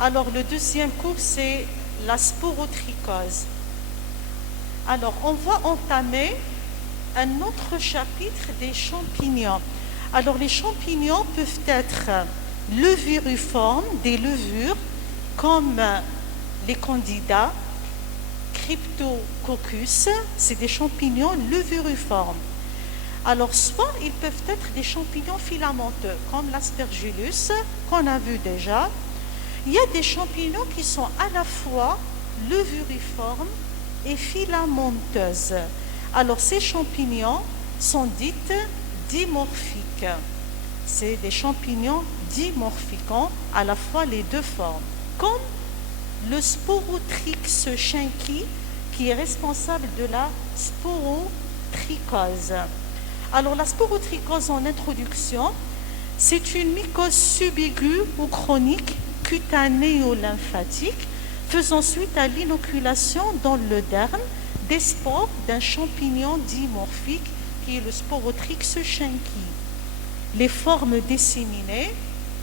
Alors, le deuxième cours, c'est la sporotrichose. Alors, on va entamer un autre chapitre des champignons. Alors, les champignons peuvent être levuriformes, des levures, comme les candidats, Cryptococcus, c'est des champignons levuriformes. Alors, soit ils peuvent être des champignons filamenteux, comme l'aspergillus, qu'on a vu déjà. Il y a des champignons qui sont à la fois levuriformes et filamenteuses. Alors, ces champignons sont dits dimorphiques. C'est des champignons dimorphiques, à la fois les deux formes. Comme le Sporotrix schenki, qui est responsable de la sporotrichose. Alors, la sporotrichose, en introduction, c'est une mycose subaiguë ou chronique cutanéo-lymphatique faisant suite à l'inoculation dans le derme des spores d'un champignon dimorphique qui est le Sporotrix schenki. Les formes disséminées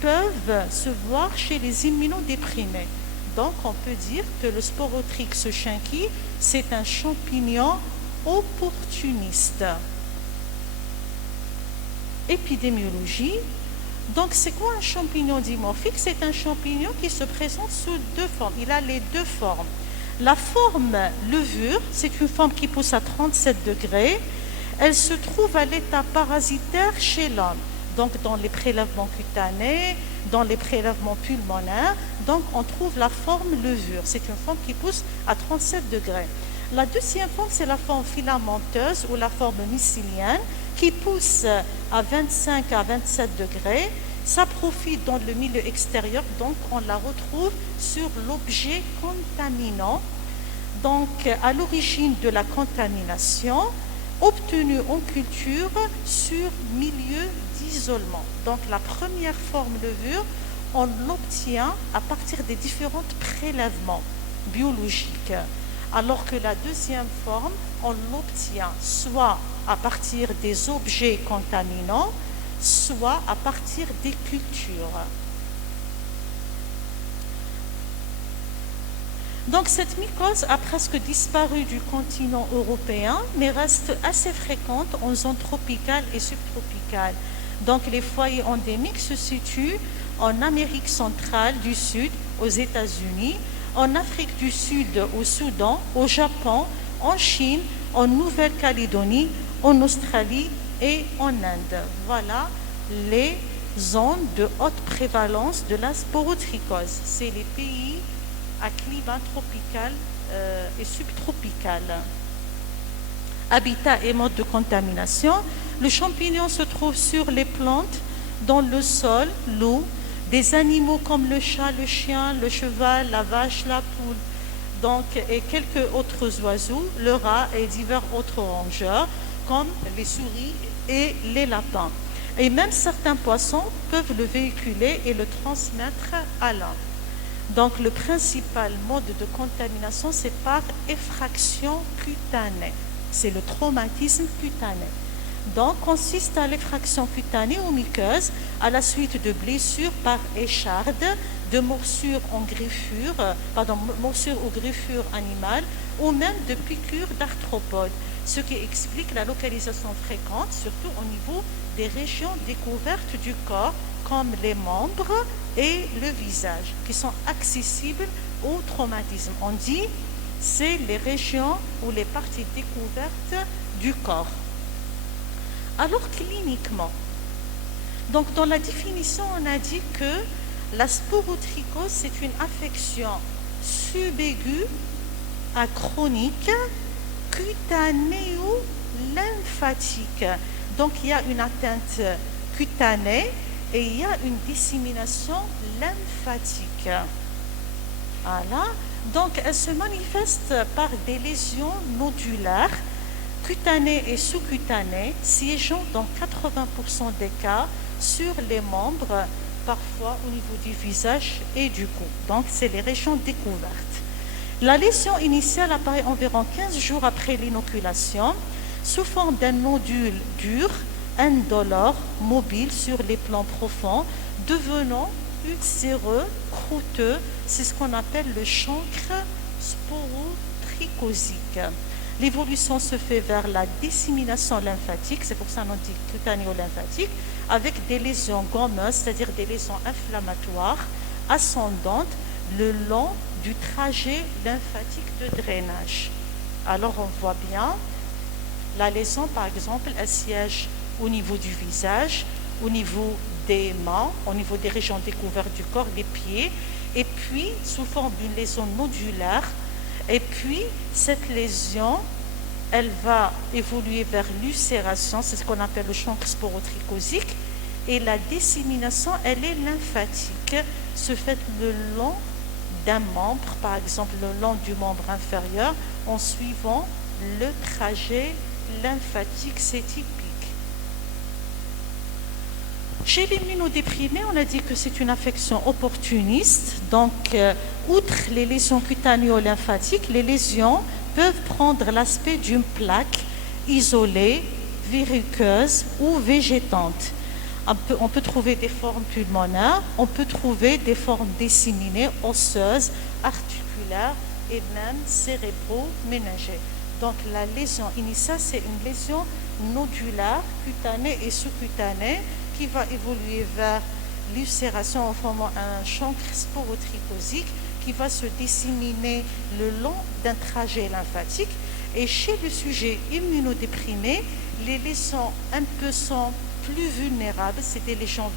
peuvent se voir chez les immunodéprimés. Donc, on peut dire que le Sporotrix schenki, c'est un champignon opportuniste. Épidémiologie. Donc, c'est quoi un champignon dimorphique? C'est un champignon qui se présente sous deux formes. Il a les deux formes. La forme levure, c'est une forme qui pousse à 37 degrés. Elle se trouve à l'état parasitaire chez l'homme. Donc, dans les prélèvements cutanés, dans les prélèvements pulmonaires, donc on trouve la forme levure. C'est une forme qui pousse à 37 degrés. La deuxième forme, c'est la forme filamenteuse ou la forme mycélienne qui pousse à 25 à 27 degrés. Ça profite dans le milieu extérieur, donc on la retrouve sur l'objet contaminant. Donc, à l'origine de la contamination, obtenue en culture sur milieu d'isolement. Donc, la première forme levure, on l'obtient à partir des différents prélèvements biologiques. Alors que la deuxième forme, on l'obtient soit à partir des objets contaminants, soit à partir des cultures. Donc cette mycose a presque disparu du continent européen, mais reste assez fréquente en zone tropicale et subtropicale. Donc les foyers endémiques se situent en Amérique centrale du Sud, aux États-Unis, en Afrique du Sud, au Soudan, au Japon, en Chine, en Nouvelle-Calédonie, en Australie et en Inde. Voilà les zones de haute prévalence de la sporotrichose. C'est les pays à climat tropical et subtropical. Habitat et mode de contamination. Le champignon se trouve sur les plantes, dans le sol, l'eau, des animaux comme le chat, le chien, le cheval, la vache, la poule, donc, et quelques autres oiseaux, le rat et divers autres rongeurs, comme les souris et les lapins. Et même certains poissons peuvent le véhiculer et le transmettre à l'homme. Donc, le principal mode de contamination, c'est par effraction cutanée. C'est le traumatisme cutané. Donc, consiste à l'effraction cutanée ou muqueuse à la suite de blessures par écharde, de morsures aux griffures animales ou même de piqûres d'arthropodes, ce qui explique la localisation fréquente, surtout au niveau des régions découvertes du corps, comme les membres et le visage, qui sont accessibles au traumatisme. On dit c'est les régions ou les parties découvertes du corps. Alors cliniquement, donc dans la définition, on a dit que la sporotrichose, c'est une affection subaiguë à chronique cutanéo-lymphatique. Donc il y a une atteinte cutanée et il y a une dissémination lymphatique. Voilà. Donc elle se manifeste par des lésions nodulaires, cutanées et sous-cutanées, siégeant dans 80% des cas sur les membres, parfois au niveau du visage et du cou. Donc c'est les régions découvertes. La lésion initiale apparaît environ 15 jours après l'inoculation, sous forme d'un nodule dur, indolore, mobile sur les plans profonds, devenant ulcéreux, croûteux. C'est ce qu'on appelle le chancre sporotrichosique. L'évolution se fait vers la dissémination lymphatique, c'est pour ça qu'on dit cutanéo-lymphatique, avec des lésions gommeuses, c'est-à-dire des lésions inflammatoires ascendantes le long du trajet lymphatique de drainage. Alors on voit bien, la lésion par exemple, elle siège au niveau du visage, au niveau des mains, au niveau des régions découvertes du corps, des pieds, et puis sous forme d'une lésion nodulaire. Et puis cette lésion, elle va évoluer vers l'ulcération, c'est ce qu'on appelle le chancre sporotrichosique, et la dissémination, elle est lymphatique, se fait le long d'un membre, par exemple le long du membre inférieur, en suivant le trajet lymphatique, c'est typique. Chez l'immunodéprimé, on a dit que c'est une affection opportuniste, donc outre les lésions cutanéo-lymphatiques, les lésions peuvent prendre l'aspect d'une plaque isolée, verruqueuse ou végétante. On peut trouver des formes pulmonaires, on peut trouver des formes disséminées, osseuses, articulaires et même cérébro-méningées. Donc la lésion initiale, c'est une lésion nodulaire, cutanée et sous-cutanée, qui va évoluer vers l'ulcération en formant un chancre sporotrichosique qui va se disséminer le long d'un trajet lymphatique. Et chez le sujet immunodéprimé, les lésions un peu sont plus vulnérables, c'est des lésions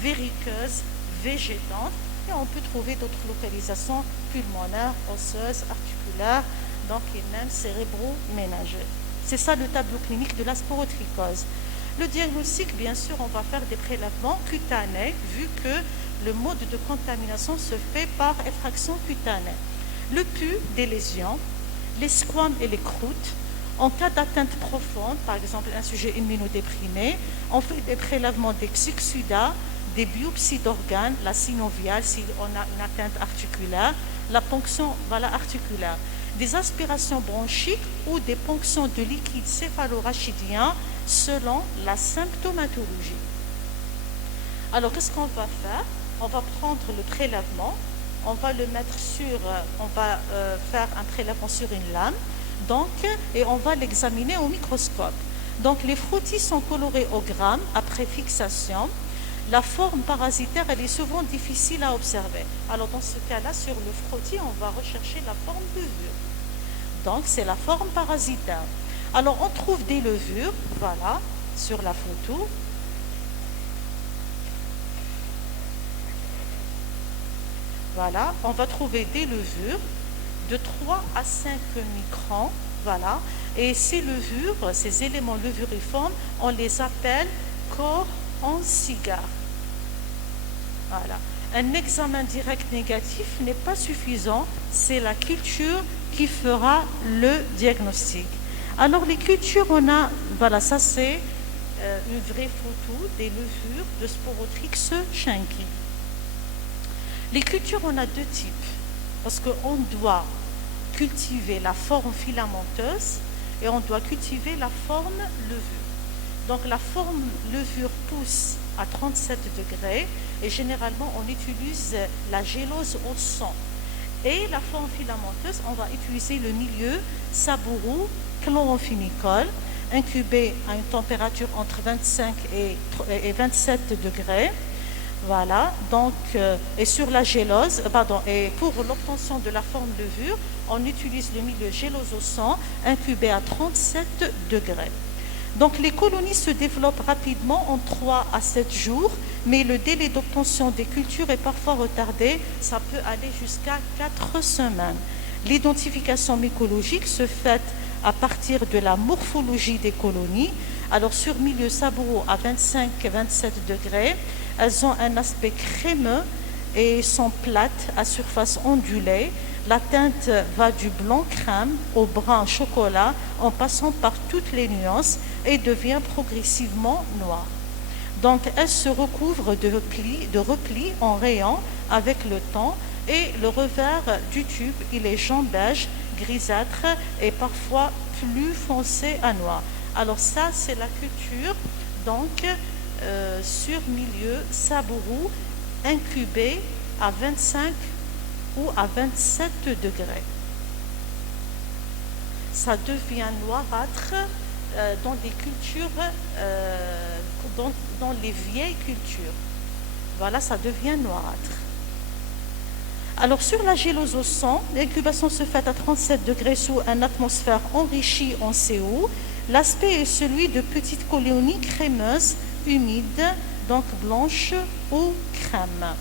verruqueuses, végétantes, et on peut trouver d'autres localisations pulmonaires, osseuses, articulaires, donc et même cérébro-méningées. C'est ça le tableau clinique de la sporotrichose. Le diagnostic, bien sûr, on va faire des prélèvements cutanés, vu que le mode de contamination se fait par effraction cutanée. Le pouls des lésions, les squames et les croûtes. En cas d'atteinte profonde, par exemple un sujet immunodéprimé, on fait des prélèvements des succida, des biopsies d'organes, la synoviale si on a une atteinte articulaire, la ponction articulaire, des aspirations bronchiques ou des ponctions de liquide céphalorachidien selon la symptomatologie. Alors qu'est-ce qu'on va faire? On va prendre le prélèvement, on va le mettre faire un prélèvement sur une lame, donc, et on va l'examiner au microscope. Donc les frottis sont colorés au gramme après fixation. La forme parasitaire, elle est souvent difficile à observer. Alors dans ce cas-là, sur le frottis, on va rechercher la forme levure. Donc c'est la forme parasitaire. Alors on trouve des levures, voilà, sur la photo. Voilà, on va trouver des levures de 3 à 5 microns, voilà. Et ces levures, ces éléments levuriformes, on les appelle corps en cigare. Voilà. Un examen direct négatif n'est pas suffisant, c'est la culture qui fera le diagnostic. Alors les cultures, on a, voilà, ça c'est une vraie photo des levures de Sporotrix shanki. Les cultures, on a deux types, parce qu'on doit cultiver la forme filamenteuse et on doit cultiver la forme levure. Donc la forme levure pousse à 37 degrés et généralement on utilise la gélose au sang. Et la forme filamenteuse, on va utiliser le milieu sabourou chloramphénicol, incubé à une température entre 25 et 27 degrés. Voilà, donc, et sur la gélose, et pour l'obtention de la forme levure, on utilise le milieu gélose au sang, incubé à 37 degrés. Donc les colonies se développent rapidement en 3 à 7 jours, mais le délai d'obtention des cultures est parfois retardé, ça peut aller jusqu'à 4 semaines. L'identification mycologique se fait à partir de la morphologie des colonies. Alors sur milieu saboureux à 25-27 degrés, elles ont un aspect crémeux et sont plates à surface ondulée. La teinte va du blanc crème au brun chocolat en passant par toutes les nuances et devient progressivement noire. Donc elles se recouvrent de replis en rayons avec le temps et le revers du tube, il est jaune beige, grisâtre et parfois plus foncé à noir. Alors ça c'est la culture donc sur milieu sabourou incubé à 25 ou à 27 degrés. Ça devient noirâtre dans les cultures, dans les vieilles cultures. Voilà, ça devient noirâtre. Alors sur la gélose au sang, l'incubation se fait à 37 degrés sous une atmosphère enrichie en CO. L'aspect est celui de petites colonies crémeuses, humides, donc blanches ou crème.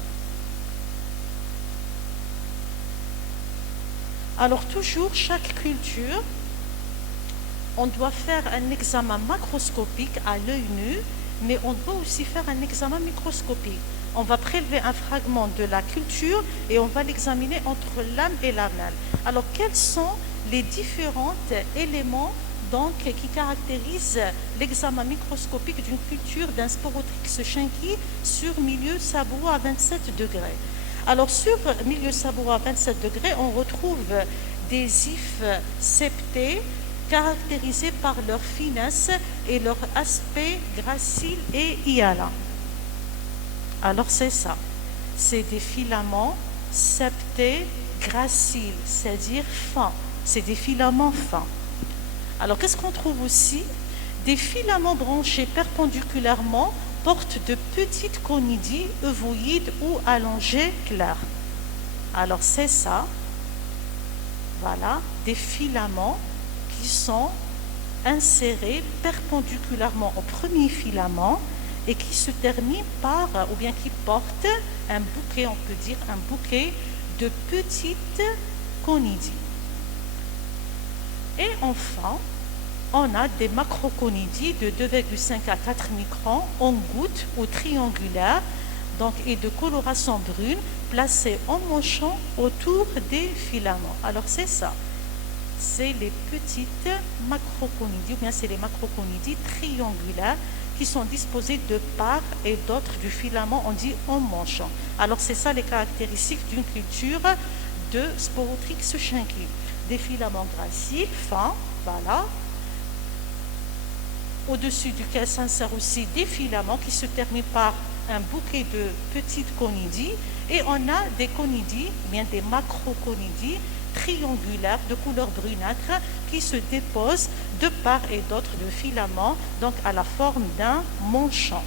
Alors toujours, chaque culture, on doit faire un examen macroscopique à l'œil nu, mais on doit aussi faire un examen microscopique. On va prélever un fragment de la culture et on va l'examiner entre l'âme et la mêle. Alors, quels sont les différents éléments donc, qui caractérisent l'examen microscopique d'une culture d'un Sporotrix shenki sur milieu savoureux à 27 degrés? Alors, sur milieu savoureux à 27 degrés, on retrouve des ifs septés caractérisés par leur finesse et leur aspect gracile et hyaline. Alors c'est ça, c'est des filaments septés graciles, c'est-à-dire fins, c'est des filaments fins. Alors qu'est-ce qu'on trouve aussi? Des filaments branchés perpendiculairement portent de petites conidies ovoïdes ou allongées claires. Alors c'est ça, voilà, des filaments qui sont insérés perpendiculairement au premier filament et qui se termine par, ou bien qui porte un bouquet, on peut dire un bouquet de petites conidies. Et enfin, on a des macroconidies de 2,5 à 4 microns en gouttes ou triangulaires, donc, et de coloration brune, placées en manchant autour des filaments. Alors c'est ça, c'est les petites macroconidies, ou bien c'est les macroconidies triangulaires qui sont disposées de part et d'autre du filament, on dit en manchant. Alors c'est ça les caractéristiques d'une culture de Sporotrix shenki. Des filaments graciles, fins, voilà. Au-dessus duquel s'insèrent aussi des filaments qui se terminent par un bouquet de petites conidies. Et on a des conidies, bien des macroconidies triangulaires de couleur brunâtre qui se déposent de part et d'autre de filaments, donc à la forme d'un manchon.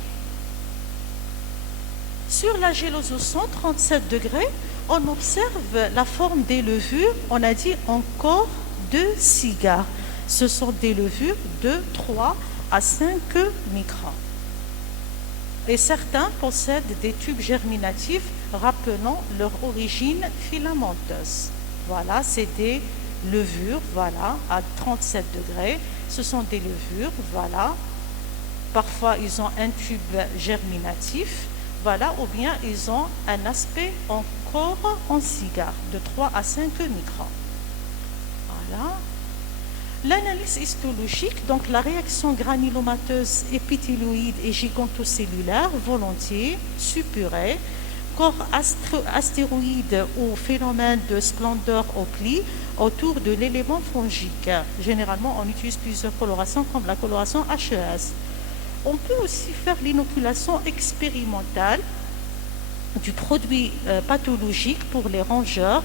Sur la gélose au sang, 37 degrés, on observe la forme des levures, on a dit encore de cigares. Ce sont des levures de 3 à 5 microns. Et certains possèdent des tubes germinatifs rappelant leur origine filamenteuse. Voilà, c'est des levures, voilà, à 37 degrés. Ce sont des levures, voilà. Parfois, ils ont un tube germinatif, voilà, ou bien ils ont un aspect encore en cigare, de 3 à 5 microns. Voilà. L'analyse histologique, donc la réaction granulomateuse épithéloïde et gigantocellulaire, volontiers, suppurée, corps astéroïde ou phénomène de splendeur au pli autour de l'élément fongique. Généralement, on utilise plusieurs colorations comme la coloration HES. On peut aussi faire l'inoculation expérimentale du produit pathologique pour les rongeurs,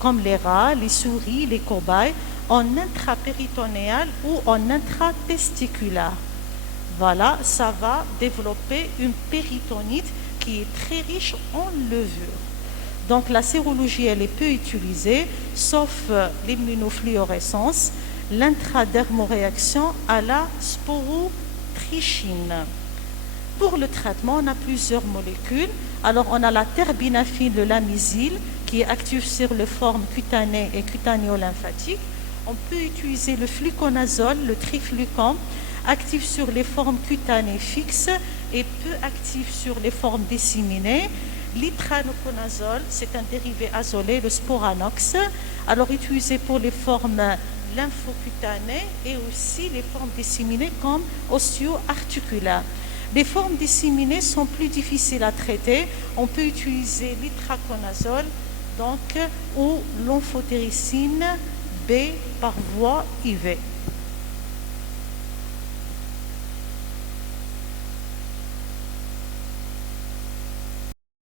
comme les rats, les souris, les cobayes, en intrapéritonéal ou en intratesticulaire. Voilà, ça va développer une péritonite qui est très riche en levure. Donc la sérologie, elle est peu utilisée, sauf l'immunofluorescence, l'intradermoréaction à la sporotrichine. Pour le traitement, on a plusieurs molécules. Alors on a la terbinafine, le lamizile, qui est actif sur les formes cutanées et cutanéo-lymphatiques. On peut utiliser le fluconazole, le triflucon, actif sur les formes cutanées fixes et peu actif sur les formes disséminées. L'itranoconazole, c'est un dérivé azolé, le sporanox, alors utilisé pour les formes lymphocutanées et aussi les formes disséminées comme osteo-articulaires. Les formes disséminées sont plus difficiles à traiter. On peut utiliser l'itraconazole donc, ou l'amphotéricine B par voie IV.